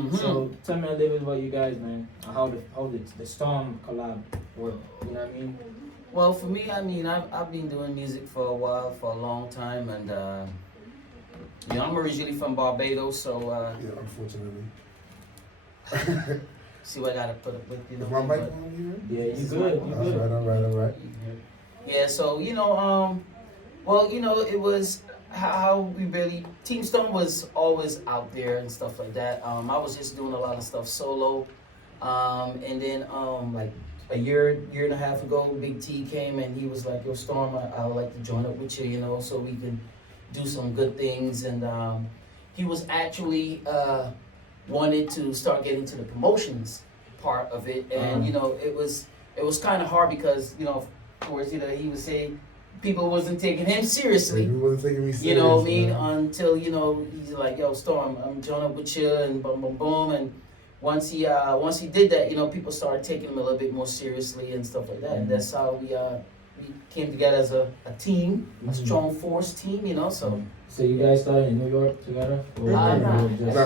Mm-hmm. So tell me a little bit about you guys, man. How the Storm collab work? You know what I mean? Well, for me, I mean, I've been doing music for a while, for a long time, and I'm originally from Barbados, so Yeah, unfortunately. see what I gotta put up with, Is my mic on Yeah, you This is good. my- You here? good. All right. Yeah, so well, it was how we really Team Stone was always out there and stuff like that. I was just doing a lot of stuff solo, and then like a year and a half ago, Big T came and he was like, "Yo, Storm, I would like to join up with you, so we can do some good things." And he was actually wanted to start getting to the promotions part of it, and it was kind of hard because of course he was saying people wasn't taking him seriously. You wasn't taking me serious. You know what I mean? Until he's like, "Yo, Storm, I'm joining up with you," and boom, boom, boom. And once he did that, people started taking him a little bit more seriously and stuff like that. And that's how we came together as a team, a strong force team. So So you guys started in New York together? Or Nah.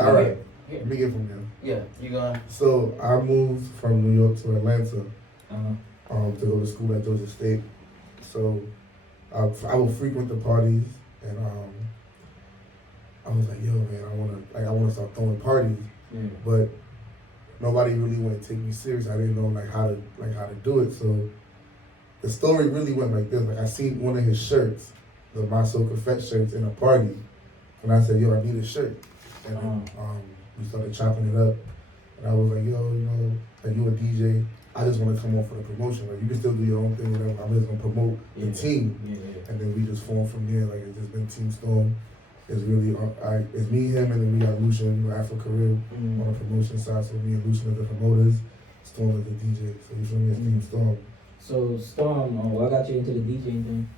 All right. Here. Let me get from there. Yeah, you gonna. So I moved from New York to Atlanta Uh-huh. to go to school at Georgia State. So I would frequent the parties, and I was like, "Yo, man, I wanna start throwing parties," Yeah. but nobody really wanted to take me serious. I didn't know how to do it. So the story really went like this. Like I seen one of his shirts, the My Soca Fett shirts, in a party, and I said, "Yo, I need a shirt," and then we started chopping it up, and I was like, "Yo, like you a DJ? I just want to come on for the promotion. Like you can still do your own thing, whatever. I'm just gonna promote the team." Yeah. And then we just formed from there. Like it's just been Team Storm. It's really it's me, him, and then we got Lucian, Afro Carib on the promotion side. So me and Lucian are the promoters, Storm is the DJ. So you feel me? It's Team Storm. So Storm, what got you into the DJing thing?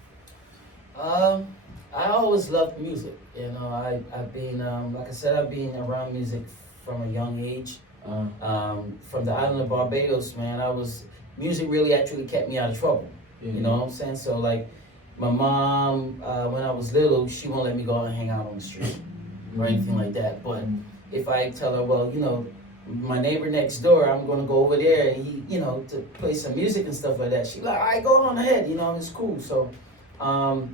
I always loved music. I've been like I said, I've been around music from a young age. From the island of Barbados, man, music really actually kept me out of trouble. Yeah. You know what I'm saying? So like, my mom, when I was little, she won't let me go out and hang out on the street or anything like that. But if I tell her, well, my neighbor next door, I'm gonna go over there and to play some music and stuff like that. She like, "All right, go on ahead, it's cool." So, the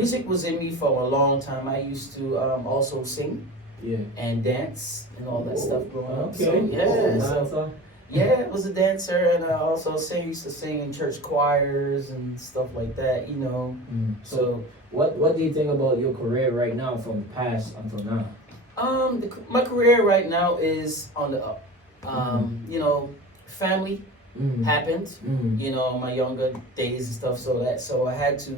music was in me for a long time. I used to also sing. Yeah. And dance and all that stuff growing up. Okay. So, yeah. So, yeah, I was a dancer, and I also used to sing in church choirs and stuff like that, So what do you think about your career right now from the past until now? My career right now is on the up. Family happened, my younger days and stuff, so I had to,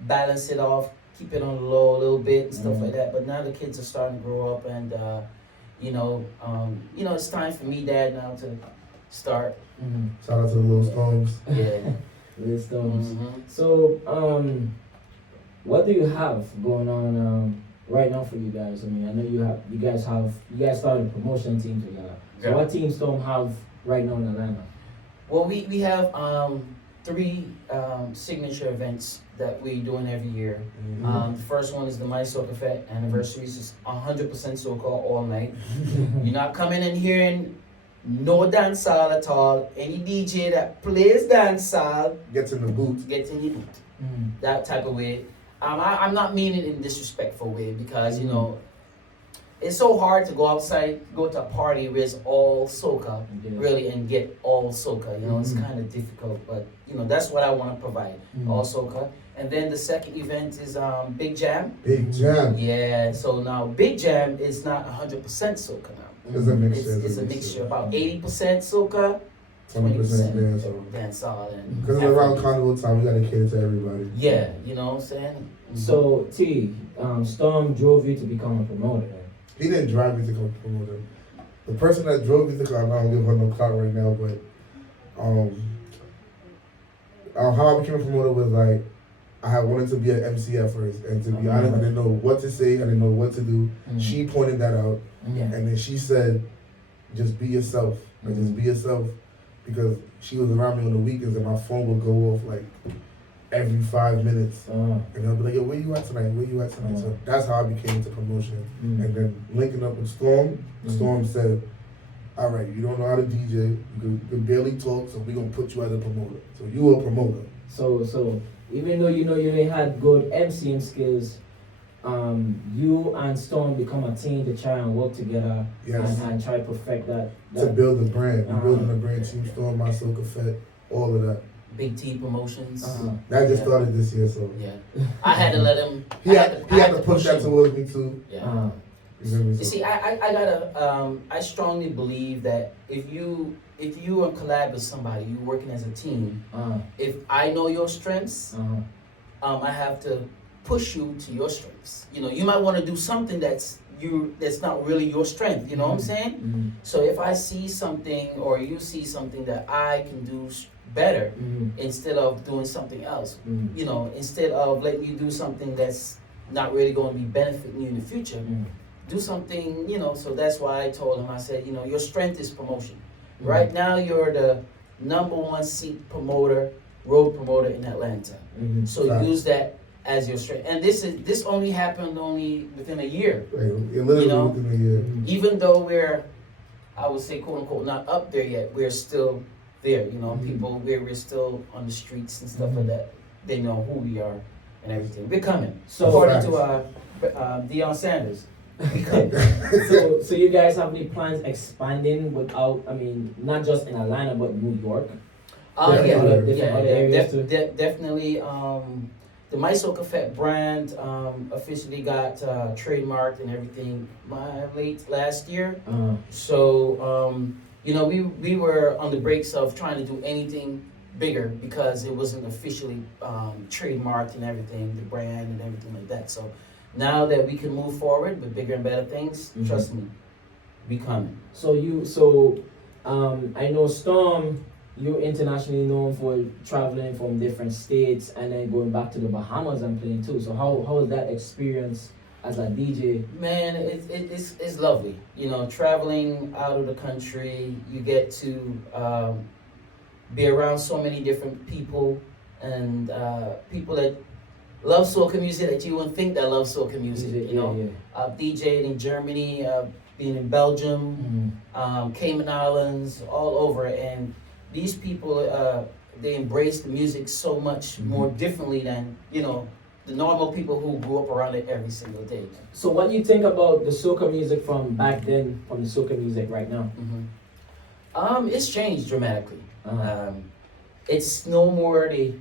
balance it off, keep it on the low a little bit and stuff like that. But now the kids are starting to grow up, and it's time for me, Dad, now to start. Shout out to the Little Storms. Yeah. Little Storms. So what do you have going on right now for you guys? I mean, I know you guys started a promotion team together. So Yeah. what Team Storm have right now in Atlanta? Well, we have 3 signature events that we're doing every year. The first one is the My Soca Fett anniversary. It's just 100% soca all night. You're not coming in hearing no dancehall at all. Any DJ that plays dancehall Gets in the booth. gets in your boot. That type of way. I'm not meaning it in a disrespectful way, because it's so hard to go outside, go to a party where it's all soca, really, and get all soca. It's kind of difficult, but that's what I want to provide, all soca. And then the second event is Big Jam. Big Jam. Yeah, so now Big Jam is not 100% soca now. It's a mixture. It's a mixture, about 80% soca, 20% dancehall, and because it's around carnival time, we gotta cater to everybody. yeah, you know what I'm saying. So T, Storm drove you to become a promoter. He didn't drive me to become a promoter. The person that drove me to come, I don't give her no clout right now, but how I became a promoter was like, I had wanted to be an MC at first, and to be honest, I didn't know what to say, I didn't know what to do. She pointed that out, and then she said, "Just be yourself, just be yourself," because she was around me on the weekends, and my phone would go off like every 5 minutes. Uh, And they'll be like, yo, where you at tonight? Where you at tonight? So that's how I became into promotion. mm, And then linking up with Storm, Storm said, all right, you don't know how to DJ, you can barely talk, so we're going to put you as a promoter. So you a promoter. so even though you know you ain't had good MCing skills, you and Storm become a team to try and work together Yes. and try to perfect that. To build the brand. We're Uh-huh. building the brand, Team Storm, My Soca Fett, all of that. Big T Promotions. That just Yeah. started this year, so. Yeah, I had to let him. He had to push that him. towards me too. Yeah. Uh, You feel me? You So- see, I gotta. I strongly believe that if you are collab with somebody, you working as a team. If I know your strengths, I have to push you to your strengths. You know, you might want to do something that's not really your strength. You know what I'm saying? So if I see something or you see something that I can do better, instead of doing something else, you know, instead of letting you do something that's not really going to be benefiting you in the future, do something, you know. So that's why I told him, I said, you know, your strength is promotion. Right now, you're the #1 seat promoter, road promoter in Atlanta. So Right. use that as your strength. And this only happened only within a year. Like, literally You know? within a year. Even though we're, I would say, quote unquote, not up there yet, we're still there. You know, people, we're still on the streets and stuff like that. They know who we are and everything. We're coming. So- According to Deion Sanders, we coming. so you guys have any plans expanding without, I mean, not just in Atlanta, but New York? Oh Yeah, yeah, other- different other areas too. definitely. The My Soca Fett brand officially got trademarked and everything late last year. So you know, we were on the breaks of trying to do anything bigger because it wasn't officially trademarked and everything, the brand and everything like that. So now that we can move forward with bigger and better things, trust me, we coming. I know Storm, you're internationally known for traveling from different states and then going back to the Bahamas and playing too. So how was that experience as a DJ? Man, it's lovely. You know, traveling out of the country, you get to be around so many different people and people that love soca music that you wouldn't think that love soca music. You know, DJing in Germany, being in Belgium, Cayman Islands, all over, and these people they embrace the music so much more differently than, you know, the normal people who grew up around it every single day. So what do you think about the soca music from back then, from the soca music right now? It's changed dramatically. Uh-huh. It's no more the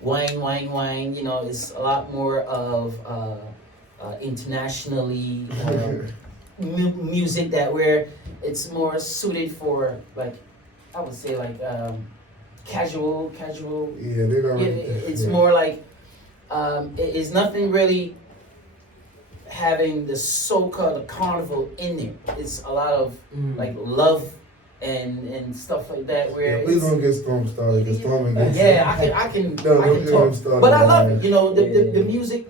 wine. You know, it's a lot more of internationally music that where it's more suited for, like, I would say, like casual. Yeah, they're not. Yeah, it's more like it's nothing really having the soca, the carnival in there. It's a lot of like love and stuff like that. Where Yeah, please it's, don't get Storm started. Get Storm and get yeah, I can No, I don't can get him talk, started, but I love man. it. You know, the Yeah. music.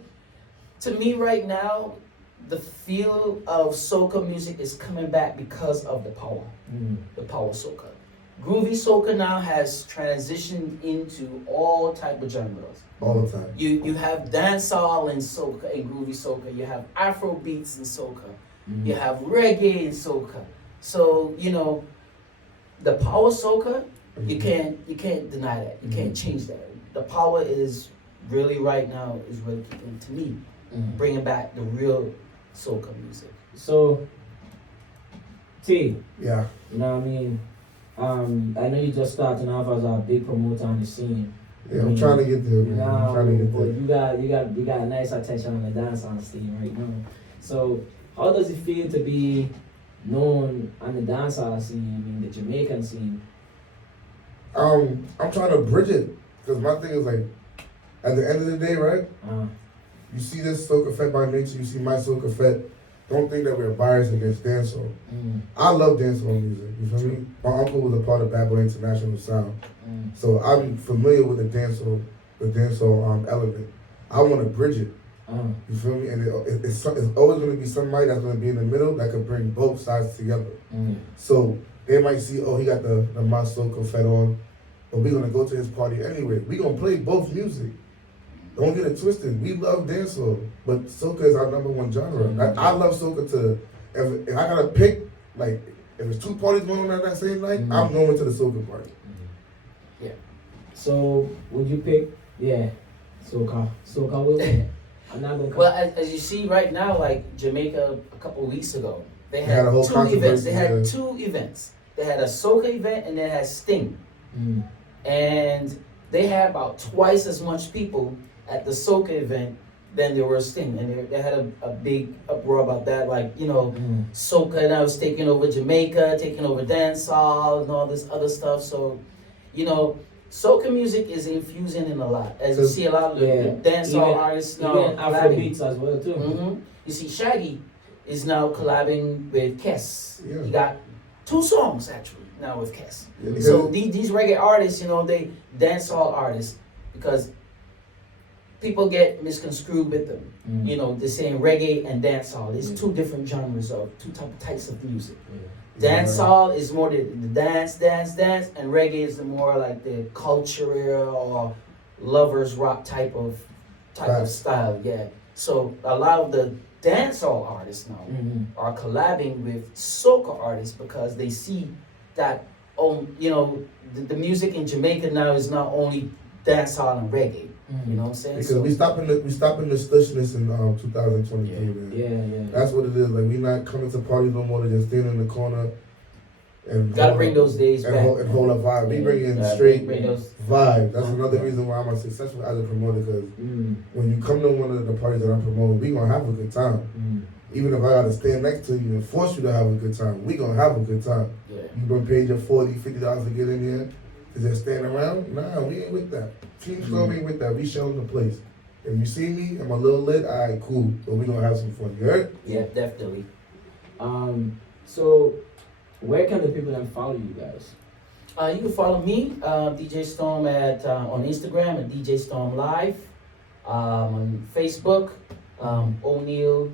To me, right now, the feel of soca music is coming back because of the power soca. Groovy soca now has transitioned into all type of genres. all the time. You have dancehall and soca and groovy soca. You have Afro beats and soca. You have reggae and soca. So you know, the power soca, you can't deny that. You can't change that. The power is really right now is really kicking, to me, bringing back the real soca music. So, T, Yeah. you know what I mean? I know you just starting off as a big promoter on the scene. Yeah, I'm trying to get there, man. I'm Now, trying to get but there. you got a nice attention on the dance on scene right now. So, how does it feel to be known on the dancehall scene? I mean, the Jamaican scene. I'm trying to bridge it because my thing is like, at the end of the day, right? You see this Soca Fett by nature. You see my Soca Fett. Don't think that we're biased against dancehall. I love dancehall music. You feel me? My uncle was a part of Bad Boy International Sound, so I'm familiar with the dancehall element. I want to bridge it. You feel me? And it's always going to be somebody that's going to be in the middle that can bring both sides together. So they might see, oh, he got the My Soca Fett on, but we're going to go to his party anyway. We're going to play both music. don't get it twisted. We love dancehall, but soca is our number one genre. I love soca to. If I gotta pick, like, if there's two parties going on at that same night, I'm going to the soca party. So would you pick? Yeah, soca will win. I'm not gonna. Well, as you see right now, like Jamaica a couple of weeks ago, they had had a whole two events. They had controversy, two events. They had a soca event and they had Sting. And they had about twice as much people at the soca event than there were Sting. And they had a big uproar about that, like, you know, soca now is taking over Jamaica, taking over dancehall and all this other stuff. So, you know, soca music is infusing in a lot. As you see a lot of the dancehall artists now even Afrobeats as well too. You see Shaggy is now collabing with Kes. Yeah. He got 2 songs actually now with Kes. Yeah, So these reggae artists, you know, they dancehall artists, because people get misconstrued with them. You know, they're saying reggae and dancehall. It's two different genres of two types of music. Dancehall is more the dance, and reggae is the more like the cultural or lovers rock type of style. Yeah. So a lot of the dancehall artists now are collabing with soca artists because they see that, you know, the music in Jamaica now is not only dancehall and reggae. You know what I'm saying? Because we stopping the slushness in 2023, man. Yeah. That's what it is. Like, we not coming to parties no more to just stand in the corner and Gotta bring those days back. and hold a vibe. We bring in straight vibe. That's another reason why I'm successful as a promoter, because when you come to one of the parties that I'm promoting, we gonna have a good time. Even if I gotta stand next to you and force you to have a good time, we gonna have a good time. Yeah. You gonna pay your $40, $50 to get in here to just stand around? Nah, we ain't with that. Team Storm ain't with that. We showing the place. If you see me, I'm a little lit, alright, cool. But we gonna have some fun. You heard? Yeah, definitely. So where can the people then follow you guys? You can follow me, DJ Storm, at on Instagram at DJ Storm Live, on Facebook, O'Neal,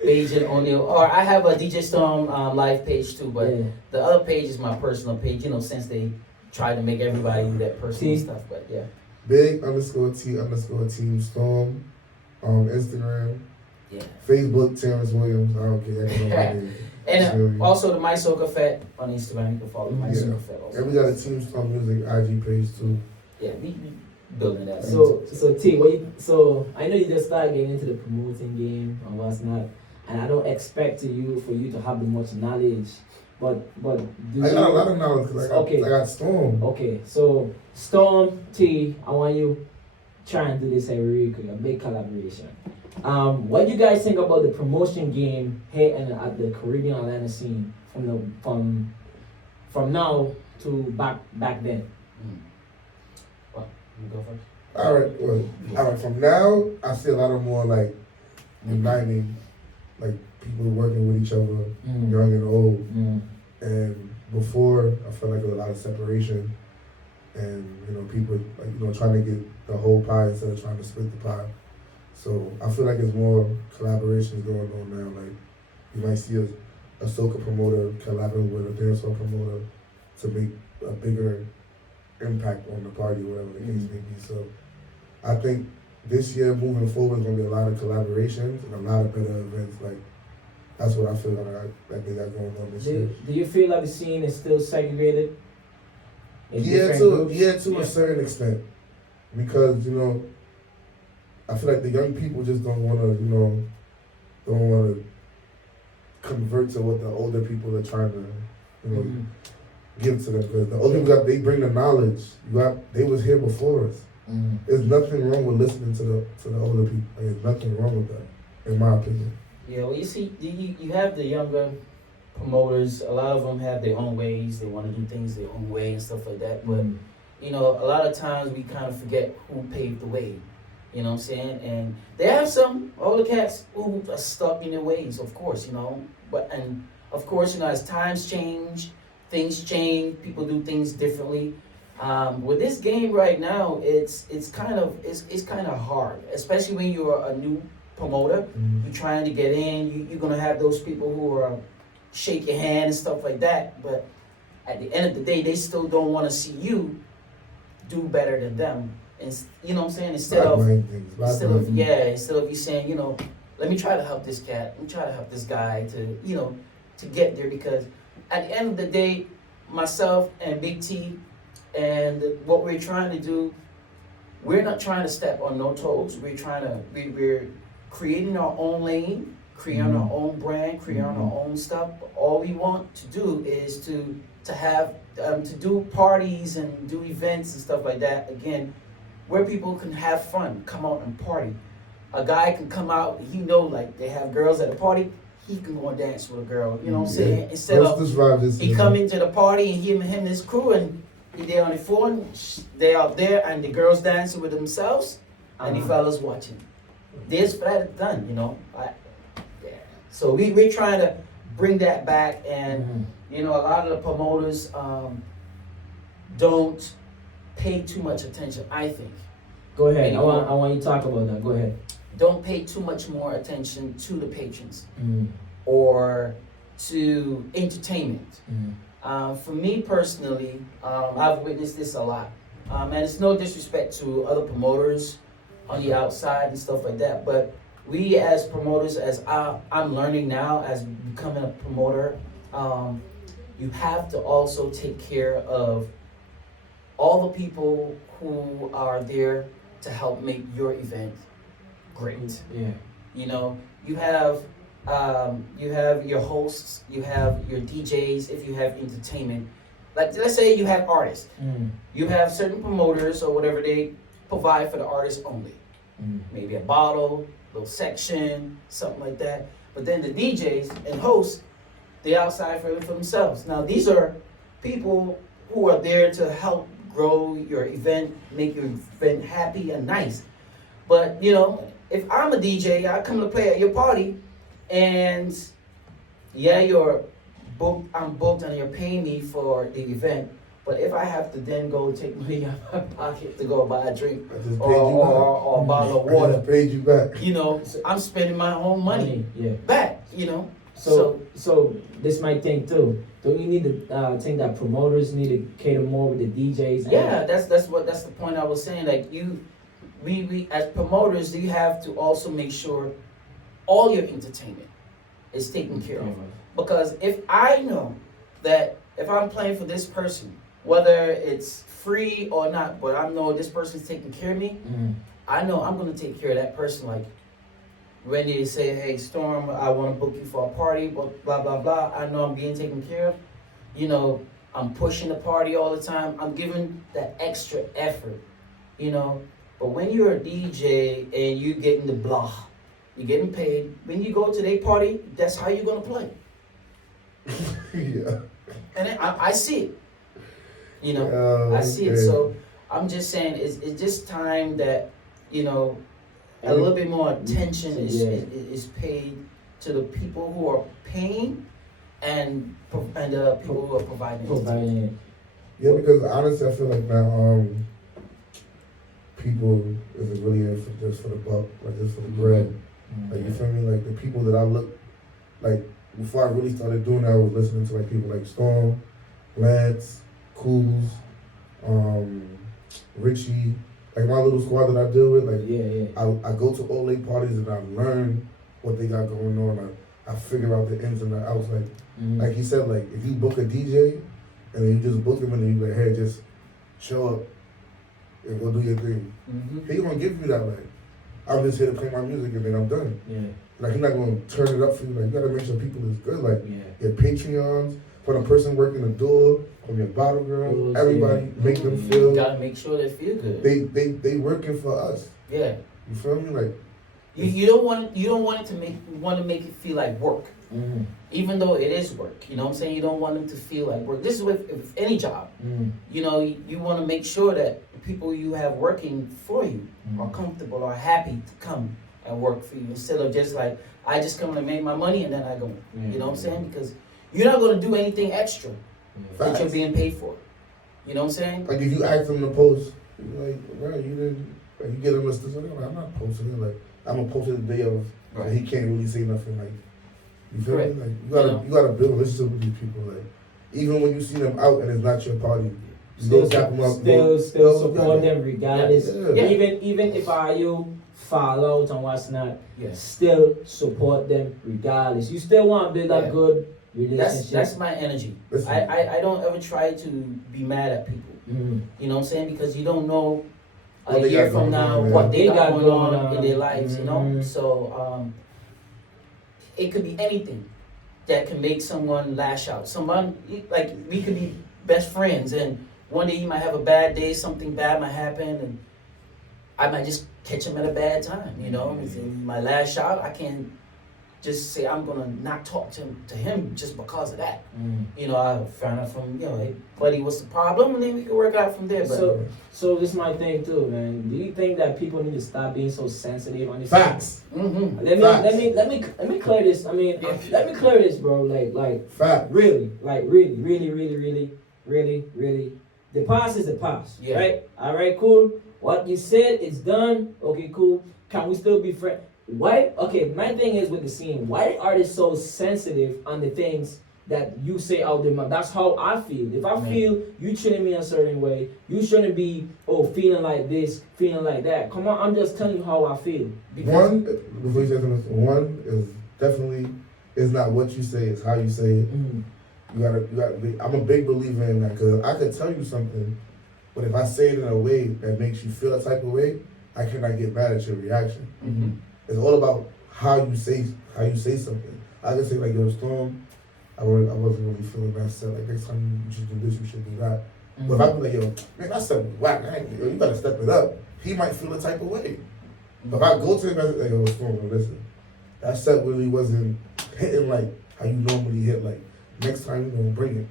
Page and O'Neal. Or I have a DJ Storm Live page too, but the other page is my personal page. You know, since they try to make everybody do that personal stuff, but yeah. Big_T_Team Storm on Instagram. Yeah. Facebook, Terrence Williams. I don't care. That's my name. And also the My Soca Fett on Instagram. You can follow My Soca Fett also. And we got a Team Storm Music IG page too. Yeah, we building that. So T, so I know you just started getting into the promoting game and what's not, and I don't expect for you to have the much knowledge, but do I got a lot of knowledge because I got Storm. Okay, so Storm T, I want you try and do this every week, a big collaboration. What do you guys think about the promotion game here and at the Caribbean Atlanta scene from now to back then? You go first. All right. From now, I see a lot of more like uniting, like people working with each other, young and old. And before, I felt like there was a lot of separation, and people like trying to get the whole pie instead of trying to split the pie. So I feel like there's more collaborations going on now. Like you might see a soca promoter collaborating with a dancehall promoter to make a bigger impact on the party, whatever the case may be. So I think this year moving forward is gonna be a lot of collaborations and a lot of better events. Like that's what I feel like they got going on this year. Do you feel like the scene is still segregated? To a certain extent, because I feel like the young people just don't want to convert to what the older people are trying to give to them, because the older people they bring the knowledge. They was here before us. There's nothing wrong with listening to the older people. Like, there's nothing wrong with that, in my opinion. Yeah, well, you see, you have the younger promoters. A lot of them have their own ways. They want to do things their own way and stuff like that. But a lot of times we kind of forget who paved the way. You know what I'm saying? And they have some older cats who are stuck in their ways, of course. But of course, as times change, things change. People do things differently. With this game right now, it's kind of hard, especially when you're a new promoter. You're trying to get in. You're gonna have those people who are shake your hand and stuff like that. But at the end of the day, they still don't want to see you do better than them. And you know what I'm saying? Instead of you saying, you know, let me try to help this cat, let me try to help this guy to, you know, to get there, because at the end of the day, myself and Big T and what we're trying to do, we're not trying to step on no toes. We're creating our own lane, creating our own brand, creating our own stuff. But all we want to do is to have to do parties and do events and stuff like that. Again, where people can have fun, come out and party. A guy can come out, he know like they have girls at a party, he can go and dance with a girl. You know what I'm saying? Instead of he come into the party and him and his crew and they on the phone, they out there and the girls dancing with themselves and the fellas watching. This that done, you know. So we're trying to bring that back, and you know, a lot of the promoters don't pay too much attention, I think. Go ahead. I want you to talk about that. Go ahead. Don't pay too much more attention to the patrons or to entertainment. For me personally, I've witnessed this a lot. And it's no disrespect to other promoters on the outside and stuff like that, but we as promoters, as I'm learning now as becoming a promoter, you have to also take care of all the people who are there to help make your event great. Yeah. You know, you have your hosts, you have your DJs, if you have entertainment. Like, let's say you have artists. You have certain promoters or whatever, they provide for the artists only. Maybe a bottle, little section, something like that. But then the DJs and hosts, they outside for themselves. Now, these are people who are there to help grow your event, make your event happy and nice. But, you know, if I'm a DJ, I come to play at your party, and yeah, I'm booked and you're paying me for the event, but if I have to then go take money out of my pocket to go buy a drink or a bottle of water, I just paid you back. You know, I'm spending my own money back, you know. So this my thing too. Don't you need to think that promoters need to cater more with the DJs? Yeah, that's the point I was saying. Like we as promoters, you have to also make sure all your entertainment is taken care of. Because if I know that if I'm playing for this person, whether it's free or not, but I know this person's taking care of me, I know I'm gonna take care of that person. Like when they say, hey Storm, I wanna book you for a party, blah blah blah, I know I'm being taken care of. You know, I'm pushing the party all the time. I'm giving that extra effort, you know. But when you're a DJ and you're getting the blah, you're getting paid, when you go to their party, that's how you're gonna play. Yeah. And I see it. You know, I see it. So I'm just saying, it's just time that, you know, a little bit more attention is paid to the people who are paying and the people who are providing it. Yeah, because honestly, I feel like now people is really in for just for the buck, like just for the bread. Like, you feel me? Like the people that I look like before I really started doing that, I was listening to like people like Storm, Lance, Cools, Richie, like my little squad that I deal with. Like I go to all late parties and I learn what they got going on. I figure out the ins and the outs. Like he said, like if you book a DJ and then you just book him and then you like, hey, just show up and go do your thing. He gonna give you that, like, I'm just here to play my music and then I'm done. Like, he's not gonna turn it up for you. Like, you gotta make sure people is good. Like, your Patreons, for the person working the door, from your bottle girl, everybody, make them feel. You gotta make sure they feel good. They working for us. Yeah. You feel me? Like, you don't want it to make it feel like work. Even though it is work, you know what I'm saying? You don't want them to feel like work. This is with any job. You know, you want to make sure that the people you have working for you are comfortable or happy to come and work for you, instead of just like, I just come to make my money and then I go. You know what I'm saying? Because you're not going to do anything extra that you're being paid for. You know what I'm saying? Like, if you ask them to post, like, bro, you didn't, like, you get a list of something, like, I'm not posting it. Like, I'm going to post it the day of, so he can't really say nothing. Like, you feel me? Like, you gotta build a relationship with these people. Like, even when you see them out and it's not your party, Still tap them up. still Still support them regardless. Yeah. Even if you fall out and what's not, Yeah. still support them regardless. You still want to build a Yeah. good relationship. That's my energy. Listen. I don't ever try to be mad at people. Mhm. You know what I'm saying? Because you don't know a What they year got from going now on, man. what they They got got going going on in on. their lives, you know? Mhm. So it could be anything that can make someone lash out. Someone, like, we could be best friends, and one day you might have a bad day, something bad might happen, and I might just catch him at a bad time, you know? And he might lash out. I can't just say I'm gonna not talk to him just because of that. Mhm. You know, I found out from, hey, buddy, what's the problem? And then we can work out from there. But So this is my thing too, man. Do you think that people need to stop being so sensitive on this? Facts. mm-hmm. Let me clear this. I mean, Yeah. let me clear this, bro. Like Facts. really. The past is the past, Yeah. right? All right, cool. What you said is done. Okay, cool. Can we still be friends? Why? Okay, my thing is with the scene. Why are they so sensitive on the things that you say out there? That's how I feel. If I Man. feel you treating me a certain way, you shouldn't be feeling like this, feeling like that. Come on, I'm just telling you how I feel. One, before you say something, one is definitely is not what you say, it's how you say it. Mm. You gotta be, I'm a big believer in that, because I could tell you something, but if I say it in a way that makes you feel a type of way, I cannot get mad at your reaction. Mm-hmm. It's all about how you say something. I can say like, yo, Storm, I wasn't really feeling that set. Like, next time you should do this, you should do that. But if I be like, yo, man, that's something whack. Yo, you gotta step it up. He might feel a type of way. But if I go to him and like, yo, Storm, listen, that set really wasn't hitting like how you normally hit. Like, next time you gonna bring it.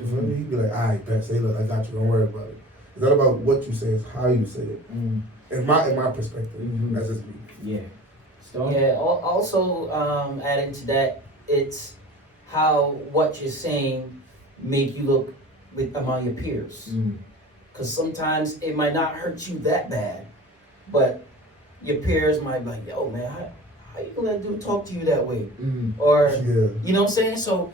You feel me? He'd be like, all right, bet, say, look, I got you. Don't worry about it. It's not about what you say, it's how you say it. Mm. In my perspective, Mhm. that's just me. Yeah. Storm? Yeah. Also, adding to that, it's how what you're saying make you look among your peers. Mm. Because sometimes it might not hurt you that bad, but your peers might be like, yo, man, how you gonna let a dude talk to you that way? Mm. Or, Yeah. you know what I'm saying? So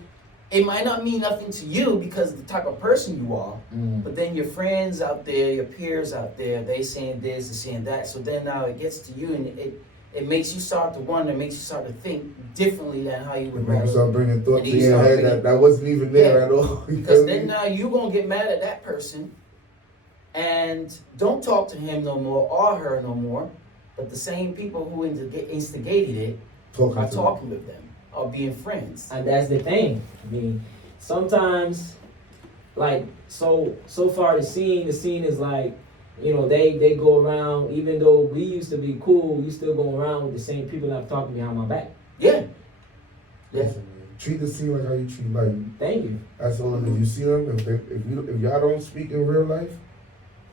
it might not mean nothing to you because of the type of person you are, Mm. but then your friends out there, your peers out there, they saying this and saying that. So then now it gets to you, and it makes you start to wonder, makes you start to think differently than how you would When you rather. start bringing thoughts And to you your start head bringing- that wasn't even there Yeah. at all. You Because feel then me? now you gonna get mad at that person and don't talk to him no more or her no more. But the same people who instigated it Talking are to talking with them or being friends. And that's the thing. I mean, sometimes, like so far the scene is like, you know, they go around. Even though we used to be cool, you still go around with the same people that talking behind my back. Yeah. Yeah. Listen, man, treat the scene like how you treat life. Thank you. That's all it is. You see them, if y'all don't speak in real life,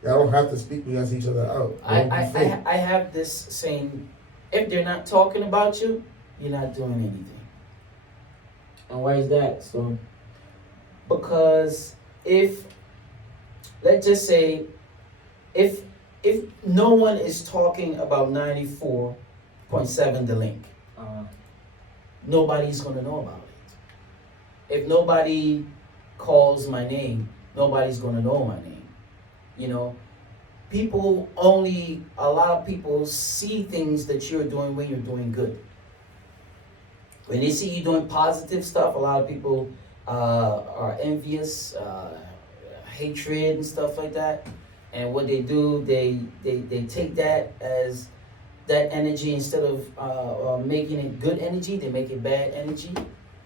y'all don't have to speak when y'all see each other out. Don't be fake. I have this saying, if they're not talking about you, you're not doing anything. And why is that? So Because if, let's just say, if no one is talking about 94.7 The Link, nobody's gonna know about it. If nobody calls my name, nobody's gonna know my name. You know, a lot of people see things that you're doing when you're doing good. When they see you doing positive stuff, a lot of people are envious, hatred and stuff like that. And what they do, they take that as that energy, instead of making it good energy, they make it bad energy,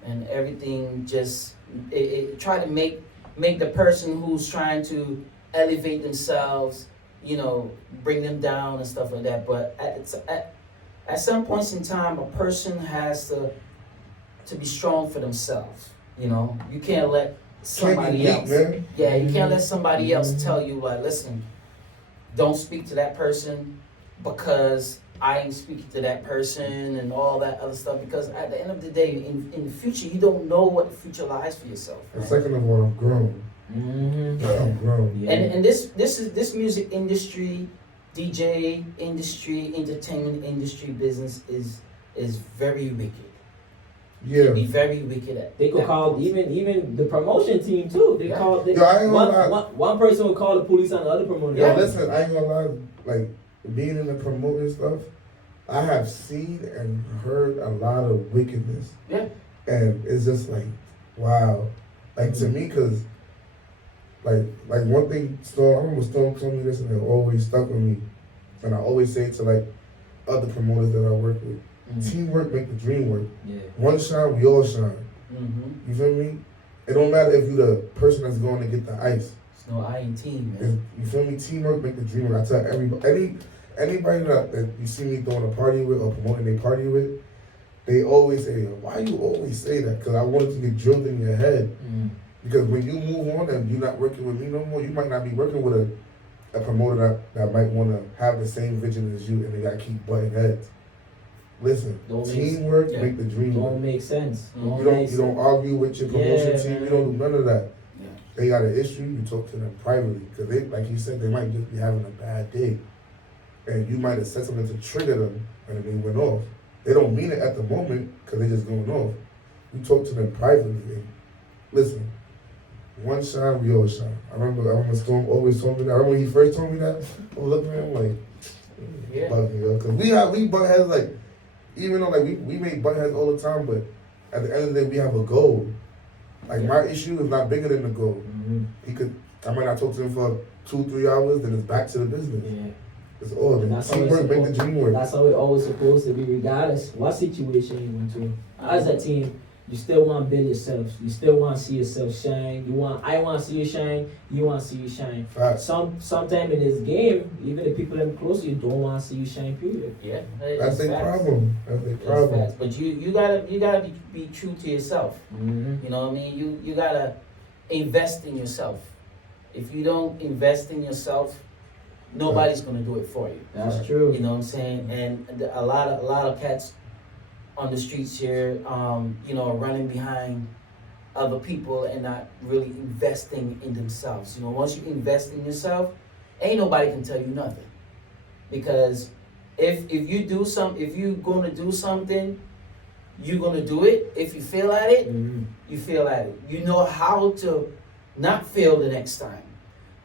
and everything just try to make the person who's trying to elevate themselves, you know, bring them down and stuff like that. But at some points in time, a person has to be strong for themselves. You know, you can't let somebody Can't else. be weak, man. Yeah, you can't let somebody else tell you, like, listen, don't speak to that person because I ain't speaking to that person and all that other stuff. Because at the end of the day, in the future, you don't know what the future lies for yourself. And Right? second of all, I'm grown. mm-hmm. I'm grown. Yeah. And this music industry, DJ industry, entertainment industry business is very wicked. Yeah. Be very wicked at. They could at call police. even the promotion team too. They Yeah. call they, Yo, I ain't gonna lie. one person will call the police on the other promoter. Yo, Yeah. listen, I ain't gonna lie. Like being in the promoting stuff, I have seen and heard a lot of wickedness. Yeah. And it's just like, wow. Like to me, cause like one thing, Storm. I remember Storm told me this, and it always stuck with me. And I always say it to like other promoters that I work with. Mhm. Teamwork make the dream work. Yeah. One shine, we all shine. Mm-hmm. You feel me? It don't matter if you the person that's going to get the ice. It's no I in team, It's, man. you feel me? Teamwork make the dream work. I tell everybody, anybody that you see me throwing a party with or promoting a party with, they always say, "Why you always say that?" Because I want it to get drilled in your head. Mm. Because when you move on and you're not working with me no more, you might not be working with a promoter that might want to have the same vision as you, and they got to keep butting heads. Listen, Don't make- teamwork yeah. make the dream Don't work. make sense. You You make don't argue with your promotion Yeah, team. man. You don't do none of that. Yeah. They got an issue. You talk to them privately because they, like you said, they might just be having a bad day, and you might have said something to trigger them, and they went off. They don't mean it at the moment because they just going off. You talk to them privately. And listen, one shine, we all shine. I remember Storm always told me that. I remember when he first told me that. I was looking at him like, Yeah. bug me, because we butt heads like, even though like we make butt heads all the time, but at the end of the day we have a goal. Like my issue is not bigger than the goal. Mhm. I might not talk to him for 2-3 hours, then it's back to the business. Yeah. It's all And the that's how teamwork it's make the supposed- dream work. That's how it always supposed to be, regardless what situation you into. As a team, you still want to build yourself. You still want to see yourself shine. I want to see you shine. You want to see you shine. Facts. Sometime in this game, even the people that are close to you don't want to see you shine. Period. Yeah. That's their facts. problem. That's their That's problem. facts. But you gotta be true to yourself. Mm-hmm. You know what I mean? You gotta invest in yourself. If you don't invest in yourself, nobody's gonna do it for you. That's true. You know what I'm saying? And a lot of cats on the streets here, you know, are running behind other people and not really investing in themselves. You know, once you invest in yourself, ain't nobody can tell you nothing. Because if you're gonna do something, you're gonna do it. If you fail at it, Mm-hmm. you fail at it. You know how to not fail the next time.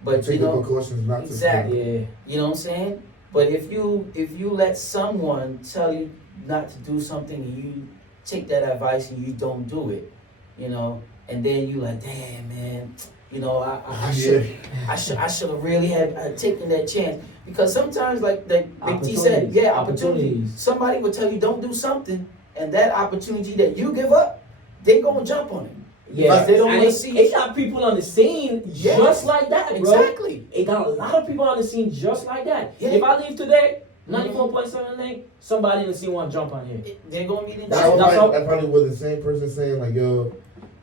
But Take you the know, precautions not to exactly. fail. Yeah. you know what I'm saying? But if you let someone tell you not to do something and you take that advice and you don't do it, you know, and then you like, damn man, you know, I should have really have taken that chance. Because sometimes like Big T said, Opportunities. yeah, opportunity. Somebody will tell you don't do something, and that opportunity that you give up, they gonna jump on it. Yeah, They don't and wanna it, see it got people on the scene Yeah. just like that, bro. Exactly. It got a lot of people on the scene just like that. Yeah. If I leave today, Mhm. 94.7, somebody in the scene want to jump on here. They're gonna be the That's That probably was the same person saying like, yo,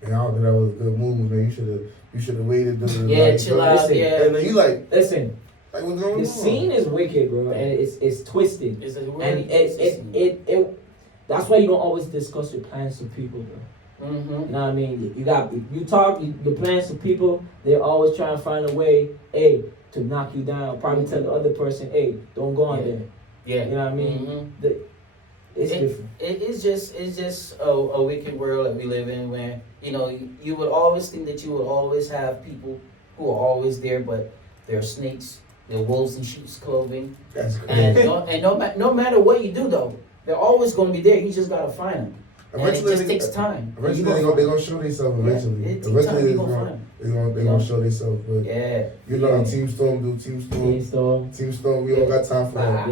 man, I don't think that was a good move, man. You should have waited. Yeah, like, chill yo, out, listen. yeah. And then you like Listen, what's going on? the scene is wicked, bro, and it's twisted, It's a and it that's why you don't always discuss your plans to people, bro. Mm-hmm. You know what I mean? You talk your plans to people. They're always trying to find a way, to knock you down. Probably tell the other person, don't go on Yeah. there. Yeah. You know what I mean? Mhm. It's different. It's just a wicked world that we live in, where you know you would always think that you would always have people who are always there, but they're snakes, they're wolves in sheep's clothing, That's and crazy. no matter what you do though, they're always going to be there. You just gotta find them, and it just takes time. Eventually, they're gonna show themselves. Eventually, it takes time. eventually You gonna find them. they're gonna show themselves. But Yeah. you know how Team Storm do. Team Storm. We don't got time for that.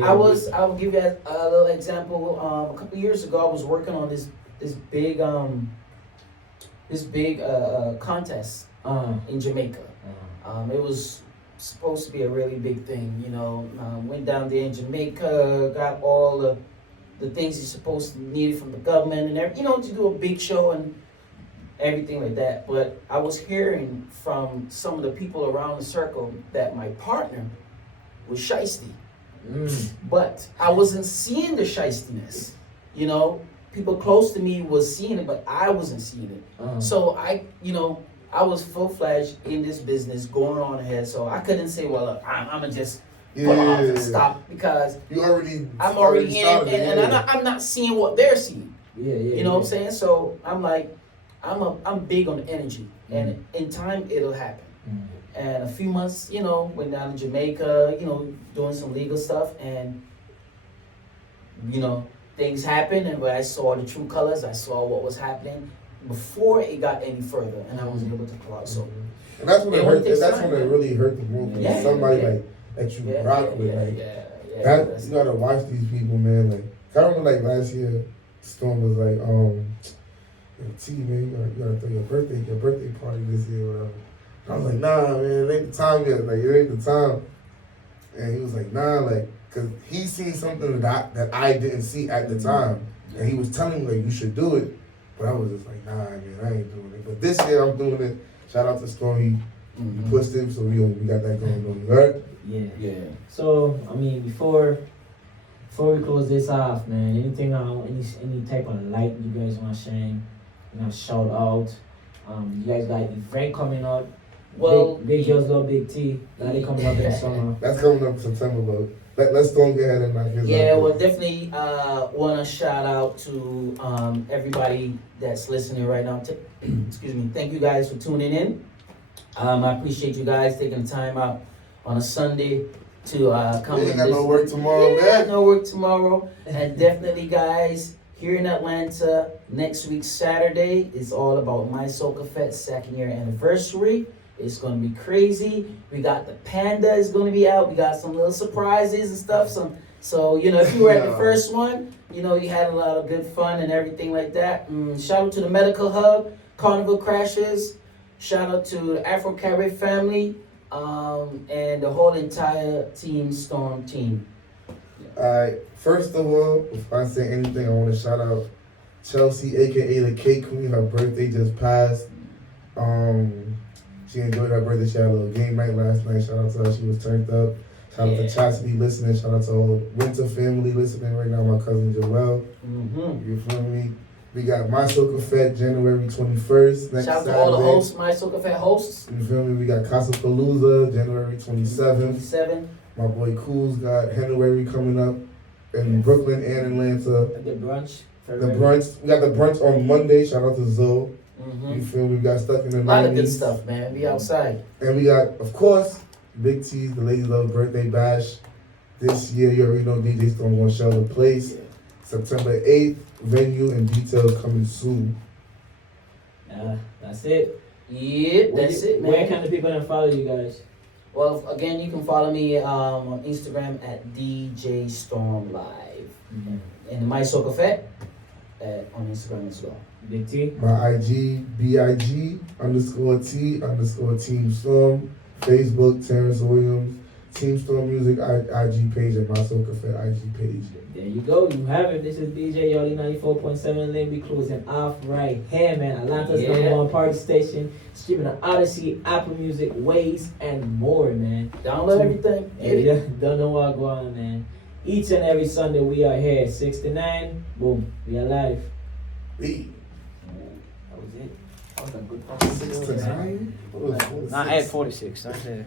I'll give you a little example. A couple years ago, I was working on this big contest in Jamaica. It was supposed to be a really big thing, you know. Went down there in Jamaica, got all the things you're supposed to need from the government and everything, you know, to do a big show and everything like that. But I was hearing from some of the people around the circle that my partner was shiesty. But I wasn't seeing the shiestiness, you know. People close to me was seeing it, but I wasn't seeing it. So I was full-fledged in this business, going on ahead. So I couldn't say, well, look, I'm gonna just pull off and stop, because You already. I'm already in it, started, and I'm not seeing what they're seeing. Yeah, You know what I'm saying? So I'm like, I'm big on energy, and in time it'll happen. Mm. And a few months, went down to Jamaica, doing some legal stuff, and things happened. And when I saw the true colors, I saw what was happening before it got any further, and I was able to pull out. So, And that's when It it only hurt. takes That's time, when it man. really hurt the movie. Yeah, Somebody yeah. like that you yeah, rock yeah, with, yeah, like yeah, that. that's- You gotta watch these people, man. Like I remember, like last year, Storm was like, "Yo, T, man, you gotta throw your birthday party this year, or whatever." I was like, "Nah, man, it ain't the time yet. Like it ain't the time." And he was like, "Nah, like, cause he seen something that I didn't see at the time, and he was telling me like you should do it." But I was just like, "Nah, man, I ain't doing it." But this year I'm doing it. Shout out to Storm. He Mhm. pushed him, so we got that going on. Right? Yeah. Yeah. So I mean, before we close this off, man, anything any type of light you guys want to shine, shout out. You guys got event coming up. Well, big girls love Big T. That they coming up in the summer. That's coming up in September, but let's go ahead and knock his Yeah, out. well, definitely want to shout out to everybody that's listening right now. Excuse me. Thank you guys for tuning in. I appreciate you guys taking the time out on a Sunday to come We ain't and got no listen. work tomorrow, Yeah, man. no work tomorrow. And definitely, guys, here in Atlanta, next week, Saturday, is all about My Soca Fest 2nd year anniversary. It's going to be crazy. We got the Panda is going to be out. We got some little surprises and stuff. So, if you were at the Yeah. first one, you had a lot of good fun and everything like that. Shout out to the Medical Hub, Carnival Crashers. Shout out to the Afro Cabaret family and the whole entire Team Storm team. Alright, first of all, before I say anything, I want to shout out Chelsea, aka the Cake Queen. Her birthday just passed. She enjoyed her birthday. She had a little game night last night. Shout out to her. She was turned up. Shout out Yeah. to Chastity listening. Shout out to all Winter family listening right now. My cousin Joelle. Mm-hmm. You feel me? We got My Soca Fest January 21st. Next Shout out to Saturday. all the hosts, My Soca Fest hosts. You feel me? We got Casa Palooza January 27th. 27. My boy Cool's got January coming up in Brooklyn and Atlanta. The brunch. The brunch. We got the brunch on Monday. Shout out to Zoe. Mm-hmm. You feel me? We got Stuck in the A lot of 90s. good stuff, man. Be outside. And we got, of course, Big T's, the Lady Love birthday bash. This year, you already know DJ Storm gonna shell the place. September 8th, venue and details coming soon. That's it. Yeah, that's it, man. Where can the people then follow you guys? Well, again, you can follow me on Instagram at DJ Storm Live. And My Soca Fest on Instagram as well. Big T. My IG, BIG_T_Team Storm. Facebook, Terrence Williams. Team Storm Music IG page and My Soca Fest IG page. There you go. You have it. This is DJ Yoli 94.7. Let me closing off right here, man. Atlanta's Yeah. #1 party station. Streaming on Odyssey, Apple Music, Waze, and more, man. Download everything. Yeah, you don't know what going on, man. Each and every Sunday we are here, 6 to 9. Boom. We are live. Hey, That was it. That was a good 6 to 9? What was Not 6? at 46. That's it.